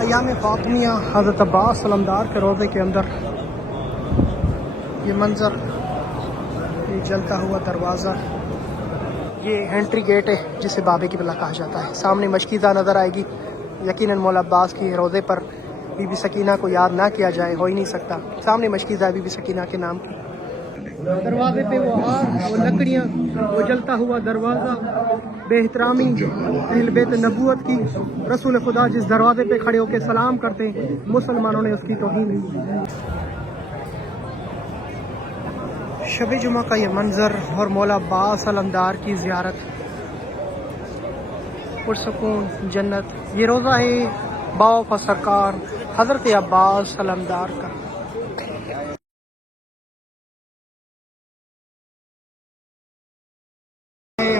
ایام فاطمیہ حضرت عباس علمدار کے روضے کے اندر یہ منظر، یہ جلتا ہوا دروازہ، یہ انٹری گیٹ ہے جسے باب قبلہ کہا جاتا ہے۔ سامنے مشکیزہ نظر آئے گی، یقیناً مولا عباس کی روضے پر بی بی سکینہ کو یاد نہ کیا جائے ہو ہی نہیں سکتا۔ سامنے مشکیزہ ہے بی بی سکینہ کے نام کی۔ دروازے پہ وہ آگ، وہ لکڑیاں، وہ جلتا ہوا دروازہ، بے احترامی اہل بیت نبوت کی۔ رسول خدا جس دروازے پہ کھڑے ہو کے سلام کرتے ہیں، مسلمانوں نے اس کی توہین کی۔ شب جمعہ کا یہ منظر اور مولا عباس علمدار کی زیارت، پرسکون جنت۔ یہ روزہ ہے باوفا سرکار حضرت عباس علمدار کا۔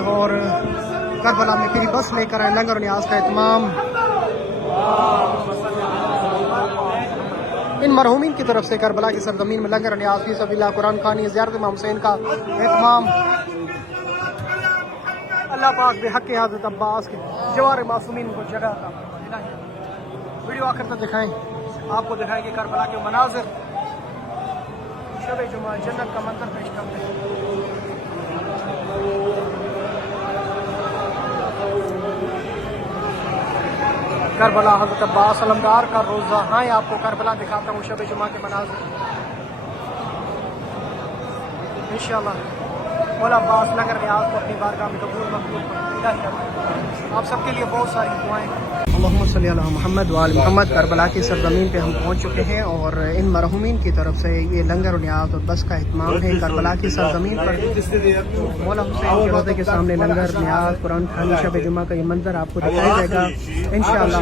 اور کربلا میں پھر بس لے کر آئے، لنگر و نیاز کا اہتمام ان مرحومین کی طرف سے کربلا کی سرزمین میں لنگر و نیاز فی سبیل اللہ، قرآن خوانی، زیارت امام حسین کا اہتمام۔ اللہ پاک بے حق حضرت عباس کے جوار معصومین کو جگہ عطا فرمائے۔ ویڈیو آخر تک دکھائیں، آپ کو دکھائیں گے کربلا کے مناظر، شب جمعہ جنت کا منظر پیش کرتے ہیں۔ کربلا حضرت عباس علمدار کا روزہ، ہاں آپ کو کربلا دکھاتا ہوں، شب جمعہ کے مناظر۔ انشاءاللہ مولا عباس لنگر نیاز کو اپنی بارگاہ میں قبول مقبول فرمائے۔ آپ سب کے لیے بہت ساری دعائیں۔ اللہم صلی علی محمد وآل محمد۔ کربلا کی سرزمین پہ ہم پہنچ چکے ہیں اور ان مرحومین کی طرف سے یہ لنگر و نیاز اور بس کا اہتمام ہے۔ کربلا کی سرزمین پر مولا حسین کے روضے کے سامنے لنگر نیاز، قرآن خوانی، شب جمعہ کا یہ منظر آپ کو دکھایا جائے گا انشاءاللہ۔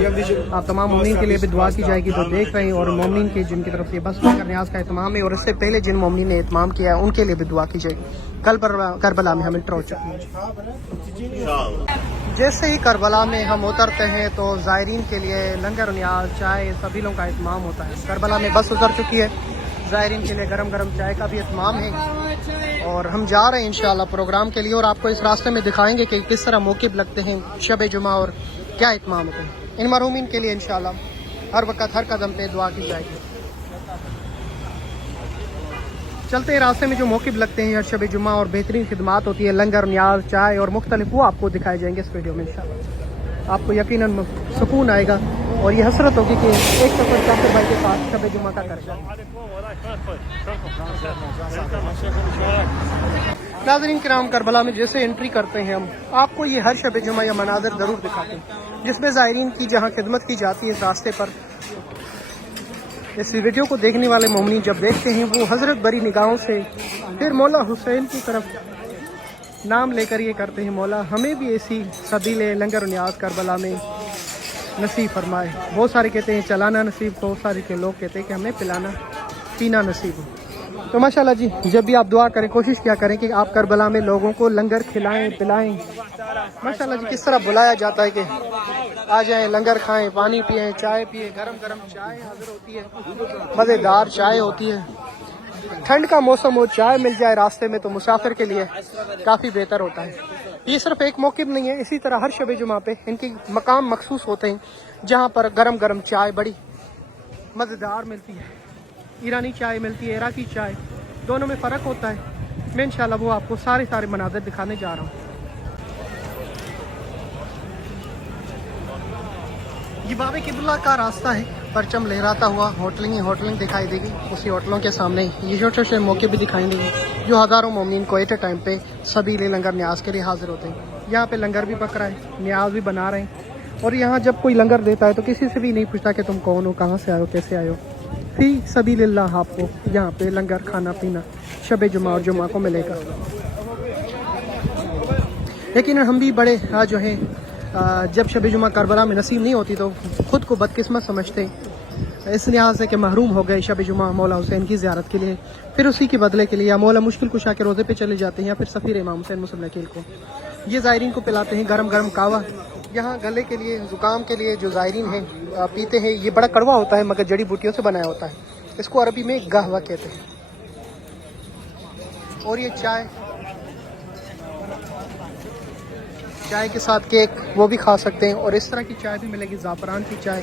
آپ تمام مومنین کے لیے بھی دعا کی جائے گی جو دیکھ رہے ہیں، اور مومنین کے جن کی طرف یہ بس لنگر نیاز کا اہتمام ہے اور اس سے پہلے جن مومنین نے اہتمام کیا ہے ان کے لیے بھی دعا کی جائے گی۔ کل پر کربلا میں ہم انٹر ہو چکے ہیں۔ جیسے ہی کربلا میں ہم اترتے ہیں تو زائرین کے لیے لنگر و نیاز، چائے، سبیلوں کا اہتمام ہوتا ہے۔ کربلا میں بس اتر چکی ہے، زائرین کے لیے گرم گرم چائے کا بھی اہتمام ہے، اور ہم جا رہے ہیں انشاءاللہ پروگرام کے لیے، اور آپ کو اس راستے میں دکھائیں گے کہ کس طرح موقف لگتے ہیں شب جمعہ اور کیا اہتمام ہوتے ہیں۔ ان مرحومین کے لیے انشاءاللہ ہر وقت ہر قدم پہ دعا کی جائے گی۔ چلتے ہیں راستے میں جو موقف لگتے ہیں ہر شب جمعہ اور بہترین خدمات ہوتی ہے، لنگر نیاز، چائے اور مختلف، وہ آپ کو دکھائے جائیں گے اس ویڈیو میں انشاءاللہ۔ آپ کو یقیناً سکون آئے گا اور یہ حسرت ہوگی کہ ایک سفر چاکر بھائی کے ساتھ شب جمعہ کا کریں۔ ناظرین کرام، کربلا میں جیسے انٹری کرتے ہیں ہم آپ کو یہ ہر شب جمعہ یا مناظر ضرور دکھاتے ہیں جس میں زائرین کی جہاں خدمت کی جاتی ہے اس راستے پر۔ اس ویڈیو کو دیکھنے والے مومنین جب دیکھتے ہیں وہ حضرت بری نگاہوں سے پھر مولا حسین کی طرف نام لے کر یہ کرتے ہیں، مولا ہمیں بھی ایسی سبیل لنگر و نیاز کربلا میں نصیب فرمائے۔ بہت سارے کہتے ہیں چلانا نصیب، بہت سارے کے لوگ کہتے ہیں کہ ہمیں پلانا پینا نصیب ہو۔ تو ماشاءاللہ جی، جب بھی آپ دعا کریں کوشش کیا کریں کہ آپ کربلا میں لوگوں کو لنگر کھلائیں پلائیں۔ ماشاءاللہ جی، کس طرح بلایا جاتا ہے کہ آ جائیں، لنگر کھائیں، پانی پئیں، چائے پئیں، گرم گرم چائے حاضر ہوتی ہے، مزیدار چائے ہوتی ہے۔ ٹھنڈ کا موسم ہو، چائے مل جائے راستے میں تو مسافر کے لیے کافی بہتر ہوتا ہے۔ یہ صرف ایک موقف نہیں ہے، اسی طرح ہر شب جمعہ پہ ان کی مقام مخصوص ہوتے ہیں جہاں پر گرم گرم چائے بڑی مزیدار ملتی ہے۔ ایرانی چائے ملتی ہے، عراقی چائے، دونوں میں فرق ہوتا ہے۔ میں انشاءاللہ وہ آپ کو سارے مناظر دکھانے جا رہا ہوں۔ یہ باب قبلہ کا راستہ ہے، پرچم لہراتا ہوا ہوٹلنگ دکھائی دے گی، اسی ہوٹلوں کے سامنے یہ چھوٹے چھوٹے موقع بھی دکھائیں دیں گے جو ہزاروں مومنین کو ایٹ اے ٹائم پہ سبیل لنگر نیاز کے لیے حاضر ہوتے ہیں۔ یہاں پہ لنگر بھی پک رہا ہے، نیاز بھی بنا رہے ہیں، اور یہاں جب کوئی لنگر دیتا ہے تو کسی سے بھی نہیں پوچھتا کہ تم کون ہو، کہاں سے آئے ہو، کیسے آئے ہو۔ فی سبیل اللہ آپ کو یہاں پہ لنگر کھانا پینا شب جمعہ اور جمعہ کو ملے گا۔ لیکن ہم بھی بڑے جو ہیں جب شب جمعہ کربلا میں نصیب نہیں ہوتی تو خود کو بدقسمت سمجھتے ہیں، اس لحاظ سے کہ محروم ہو گئے شب جمعہ مولا حسین کی زیارت کے لیے، پھر اسی کے بدلے کے لیے یا مولا مشکل کشا کے روزے پہ چلے جاتے ہیں، یا پھر سفیر امام حسین مسلم عقیل کو یہ زائرین کو پلاتے ہیں گرم گرم کعوہ۔ یہاں گلے کے لیے، زکام کے لیے جو زائرین ہیں پیتے ہیں، یہ بڑا کڑوا ہوتا ہے مگر جڑی بوٹیوں سے بنایا ہوتا ہے، اس کو عربی میں گہوہ کہتے ہیں۔ اور یہ چائے کے ساتھ کیک وہ بھی کھا سکتے ہیں، اور اس طرح کی چائے بھی ملے گی، زعفران کی چائے،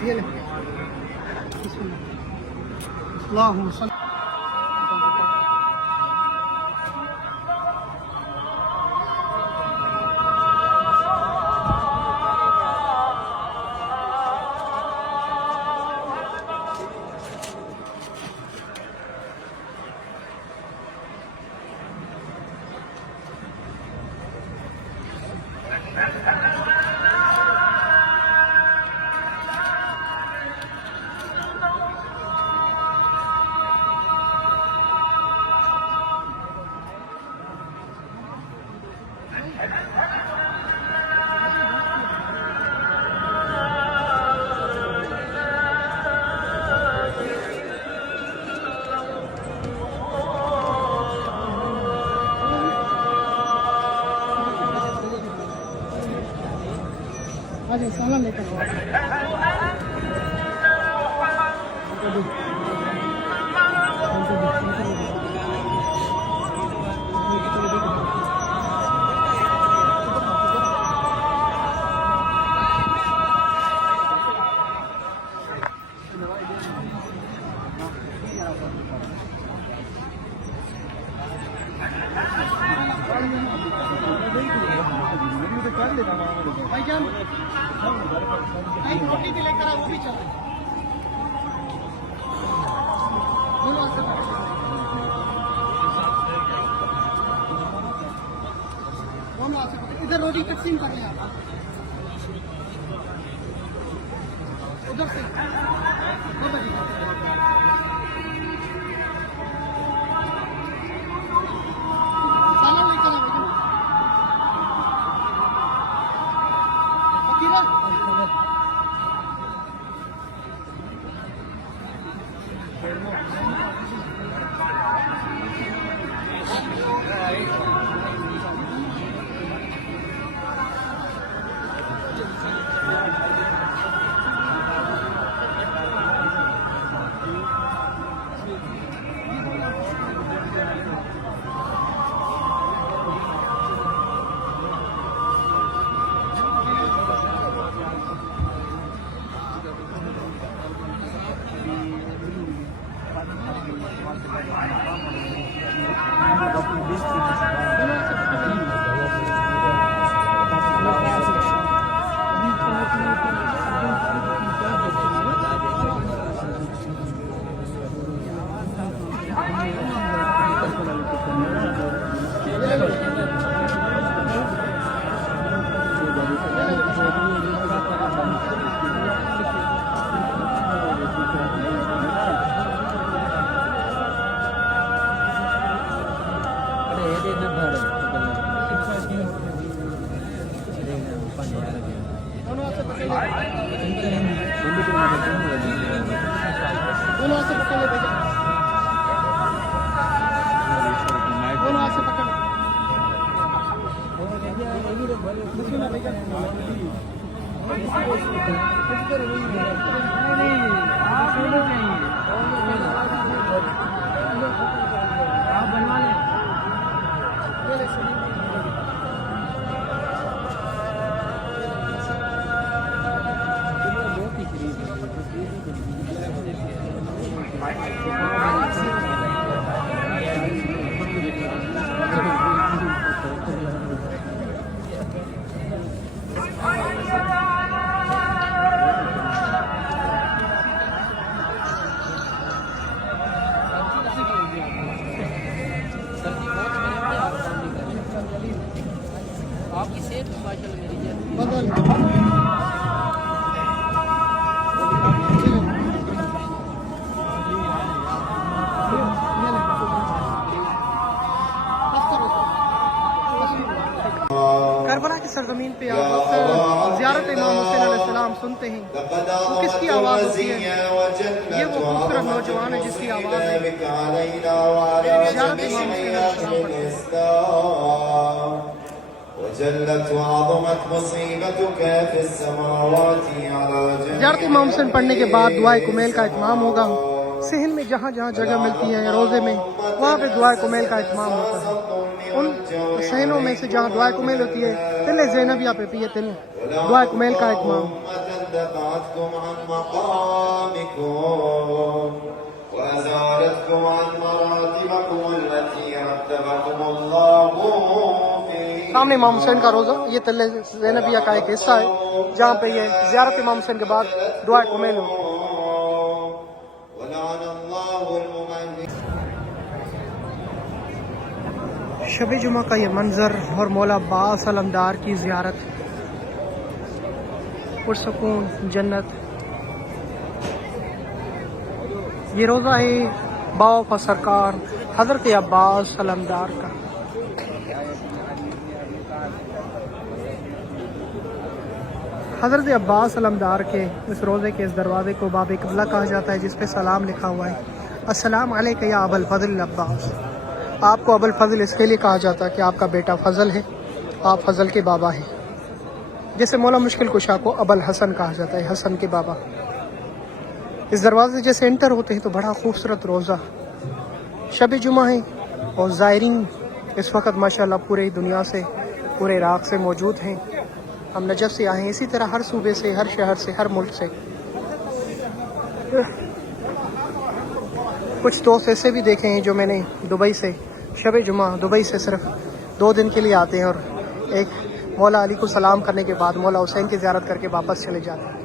یہ لیں اللہم صلی سالن لے کر بھائی جان ایک روٹی بھی لے کر وہ بھی چلے ادھر روٹی تقسیم کر لیں آپ ادھر سے کربلا کی سرزمین پہ آپ وقت زیارت امام حسین علیہ السلام سنتے ہیں وہ کس کی آواز ہوتی ہے؟ یہ وہ خوبصورت نوجوان ہے جس کی آواز ہے زیارت امام حسین علیہ السلام پڑھتے ہیں۔ وجلت وعظمت مصيبتك في السماوات على زیارت امام حسین پڑھنے کے بعد دعائے کمیل کا اہتمام ہوگا۔ صحن میں جہاں جہاں جگہ ملتی ہے روزے میں وہاں پہ دعائے کمیل کا اہتمام ہوتا ہے۔ ان صحنوں میں سے جہاں دعائے کمیل ہوتی ہے تل زینبیہ پہ بھی تل دعائے کمیل کا اہتمام۔ دفعتكم عن مقامكم وأزالتكم عن مراتبكم التي رتبكم الله فيها۔ سامنے امام حسین کا روزہ یہ تل زینبیہ کا ایک حصہ ہے جہاں پہ یہ زیارت امام حسین کے بعد دعائے کمیل ہوتی ہے۔ ولعن الله الممنين۔ شب جمعہ کا یہ منظر اور مولا عباس علمدار کی زیارت، پرسکون جنت۔ یہ روزہ ہے باوفا سرکار حضرت عباس علمدار کا۔ حضرت عباس علمدار کے اس روزے کے اس دروازے کو باب قبلہ کہا جاتا ہے جس پہ سلام لکھا ہوا ہے، السلام علیک یا ابا الفضل عباس۔ آپ کو ابو الفضل اس کے لیے کہا جاتا ہے کہ آپ کا بیٹا فضل ہے، آپ فضل کے بابا ہیں۔ جیسے مولا مشکل کشا کو ابو الحسن کہا جاتا ہے، حسن کے بابا۔ اس دروازے جیسے انٹر ہوتے ہیں تو بڑا خوبصورت روزہ شب جمعہ ہے اور زائرین اس وقت ماشاءاللہ پورے دنیا سے پورے عراق سے موجود ہیں۔ ہم نجف سے آئے ہیں، اسی طرح ہر صوبے سے، ہر شہر سے، ہر ملک سے۔ کچھ دوست ایسے بھی دیکھے ہیں جو میں نے دبئی سے شب جمعہ دبئی سے صرف 2 دن کے لیے آتے ہیں اور ایک مولا علی کو سلام کرنے کے بعد مولا حسین کی زیارت کر کے واپس چلے جاتے ہیں۔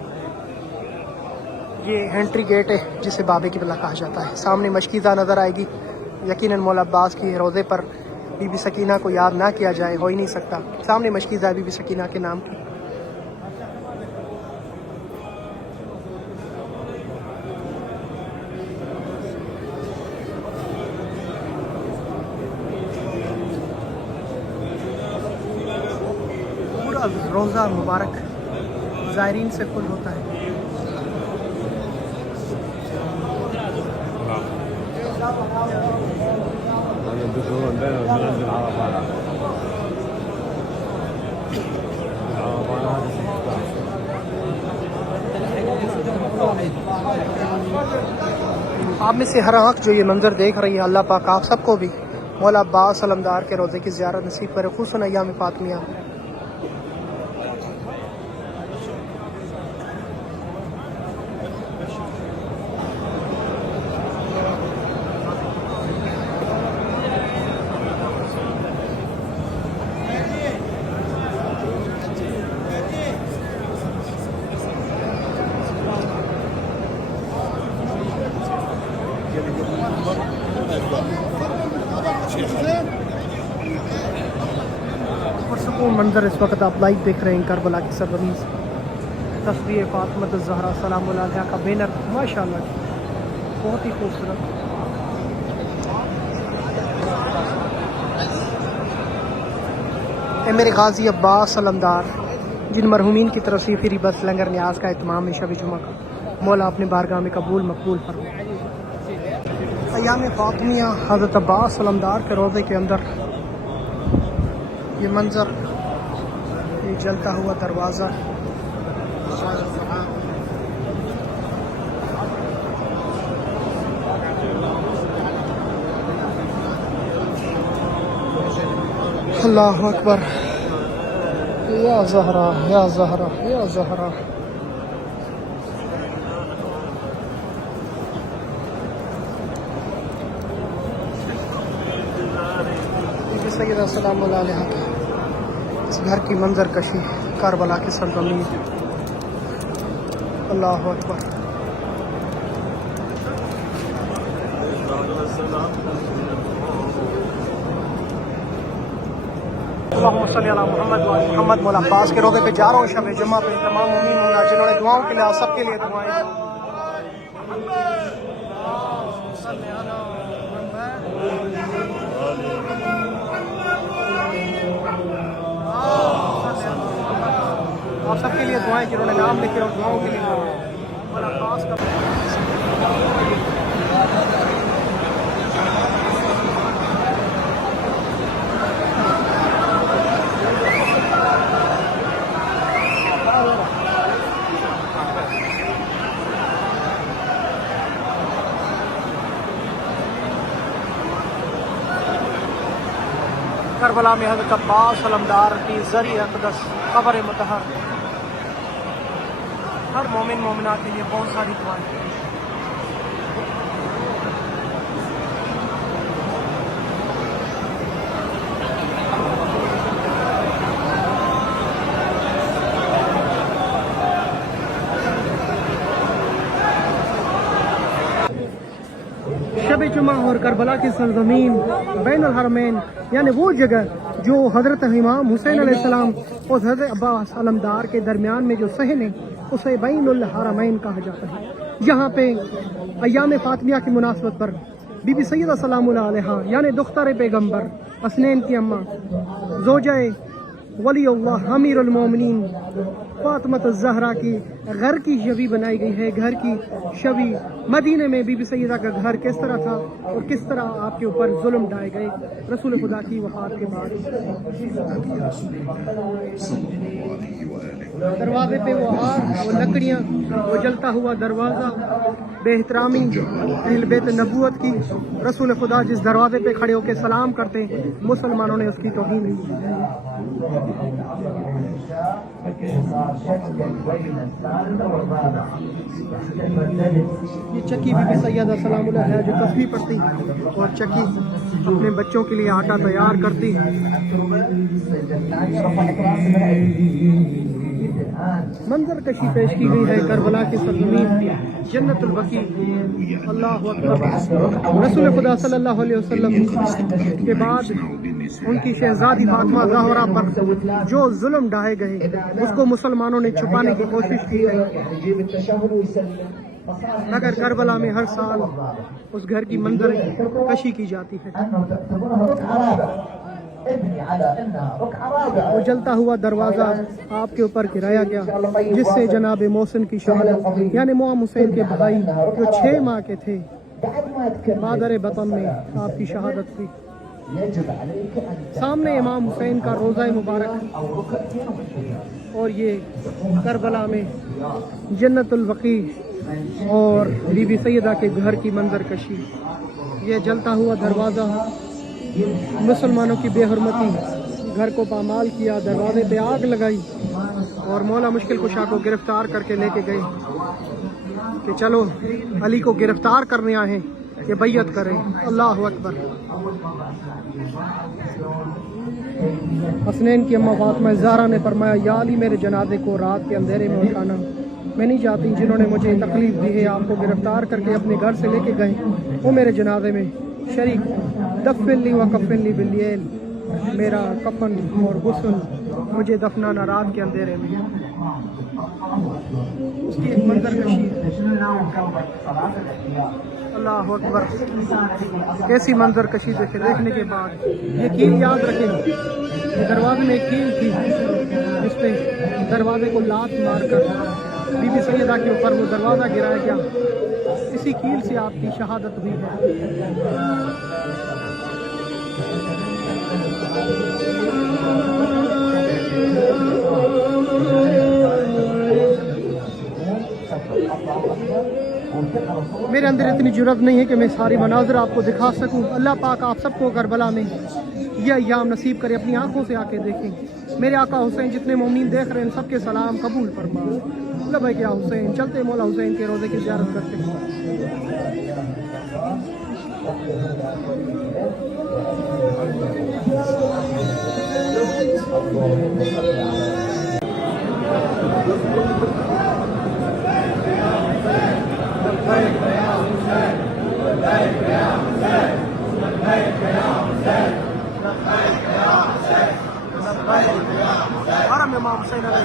یہ انٹری گیٹ ہے جسے باب قبلہ کہا جاتا ہے۔ سامنے مشکیزہ نظر آئے گی، یقیناً مولا عباس کی روزے پر بی بی سکینہ کو یاد نہ کیا جائے ہو ہی نہیں سکتا۔ سامنے مشکیزہ بی بی سکینہ کے نام کی۔ پورا روزہ مبارک زائرین سے فل ہوتا ہے۔ آپ میں سے ہر آنکھ جو یہ منظر دیکھ رہی ہے، اللہ پاک آپ سب کو بھی مولا عباس علمدار کے روزے کی زیارت نصیب کرے، خصوصاً ایام فاطمیہ۔ پرسکون منظر اس وقت آپ لائیو دیکھ رہے ہیں کربلا کی سرزمین سے۔ تصویر فاطمہ الزہرا سلام اللہ علیہا کا بینر ماشاءاللہ بہت ہی خوبصورت۔ اے میرے غازی عباس علمدار، جن مرحومین کی طرف سے فری بس لنگر نیاز کا اہتمام ہے شب جمعہ کا، مولا اپنے بارگاہ میں قبول مقبول فرمائے۔ ایام فاطمیہ حضرت عباس علمدار کے روزے کے اندر یہ منظر، یہ جلتا ہوا دروازہ، اللہ اکبر، یا زہرا یا زہرا یا زہرا۔ سیدہ سلام اللہ علیہ کی اس گھر کی منظر کشی کربلا کی سرزمین۔ اللہ اکبر۔ اللہم صلی علی محمد و علی محمد. مولا عباس کے روضے پہ جا رہا ہوں شب جمعہ پہ. تمام مومنین مولا جنہوں نے دعاؤں کے لیے سب کے لیے دعائیں. آپ سب کے لیے دعائیں جنہوں نے نام لکھے اور دعاؤں کے لیے مولا عباس کا. کربلا میں حضرت عباس علمدار کی زرعی اقدس قبر مطہر. ہر مومن مومنہ کے لیے بہت ساری دعائیں. شب جمعہ اور کربلا کی سرزمین بین الحرمین یعنی وہ جگہ جو حضرت امام حسین علیہ السلام اور حضرت عباس علمدار کے درمیان میں جو صحن ہے اسے بین الحرمین کہا جاتا ہے. یہاں پہ ایام فاطمیہ کی مناسبت پر بی بی سیدہ سلام اللہ علیہا یعنی دختر پیغمبر حسنین کی اماں زوجہ ولی اللہ امیر المومنین فاطمہ الزہرا کی گھر کی شبی بنائی گئی ہے. گھر کی شبی مدینے میں بی بی سیدہ کا گھر کس طرح تھا اور کس طرح آپ کے اوپر ظلم ڈھائے گئے رسول خدا کی وفات کے بعد. دروازے پہ وہ آگ وہ لکڑیاں وہ جلتا ہوا دروازہ بے احترامی اہل بیت نبوت کی. رسول خدا جس دروازے پہ کھڑے ہو کے سلام کرتے مسلمانوں نے اس کی توہین کی. یہ چکی بی بی سیدہ سلام اللہ ہے جو تسبیح پڑھتی اور چکی اپنے بچوں کے لیے آٹا تیار کرتی. منظر کشی پیش کی گئی ہے کربلا کی سرزمین جنت البقیع. اللہ اکبر. رسول خدا صلی اللہ علیہ وسلم کے بعد ان کی شہزادی فاطمہ زہرا پر جو ظلم ڈھائے گئے اس کو مسلمانوں نے چھپانے کی کوشش کی ہے مگر کربلا میں ہر سال اس گھر کی منظر کشی کی جاتی ہے. وہ جلتا ہوا دروازہ آپ کے اوپر گرایا گیا جس سے جناب محسن کی شہادت یعنی امام حسین کے بھائی جو 6 ماہ کے تھے مادر بطن میں آپ کی شہادت ہوئی. سامنے امام حسین کا روضہ مبارک اور یہ کربلا میں جنت البقیع اور بی بی سیدہ کے گھر کی منظر کشی. یہ جلتا ہوا دروازہ مسلمانوں کی بے حرمتی گھر کو پامال کیا. دروازے پہ آگ لگائی اور مولا مشکل کشا کو گرفتار کر کے لے کے گئے کہ چلو علی کو گرفتار کرنے آئے ہیں کہ بیعت کریں. اللہ اکبر. حسنین کی اماں فاطمہ زہرا نے فرمایا یا علی میرے جنازے کو رات کے اندھیرے میں اٹھانا. میں نہیں چاہتی جنہوں نے مجھے تکلیف دی ہے آپ کو گرفتار کر کے اپنے گھر سے لے کے گئے وہ میرے جنازے میں شریک. دفن لی و کفن لی باللیل. میرا کفن اور غسل مجھے دفنانا رات کے اندھیرے میں. اس کی ایک منظر کشی. اللہ اکبر. کیسی منظر کشی دیکھنے کے بعد یہ کیل یاد رکھیں کہ دروازے میں ایک کیل تھی جس پہ دروازے کو لات مار کر بی بی سیدہ کے اوپر وہ دروازہ گرایا گیا. اسی کیل سے آپ کی شہادت ہوئی ہے. میرے اندر اتنی جرأت نہیں ہے کہ میں ساری مناظر آپ کو دکھا سکوں. اللہ پاک آپ سب کو کربلا میں یہ ایام نصیب کرے. اپنی آنکھوں سے آ کے دیکھیں. میرے آقا حسین جتنے مومنین دیکھ رہے ہیں سب کے سلام قبول فرما. لبیک یا حسین. چلتے مولا حسین کے روضے کی زیارت کرتے ہیں.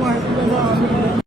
وهب لنا من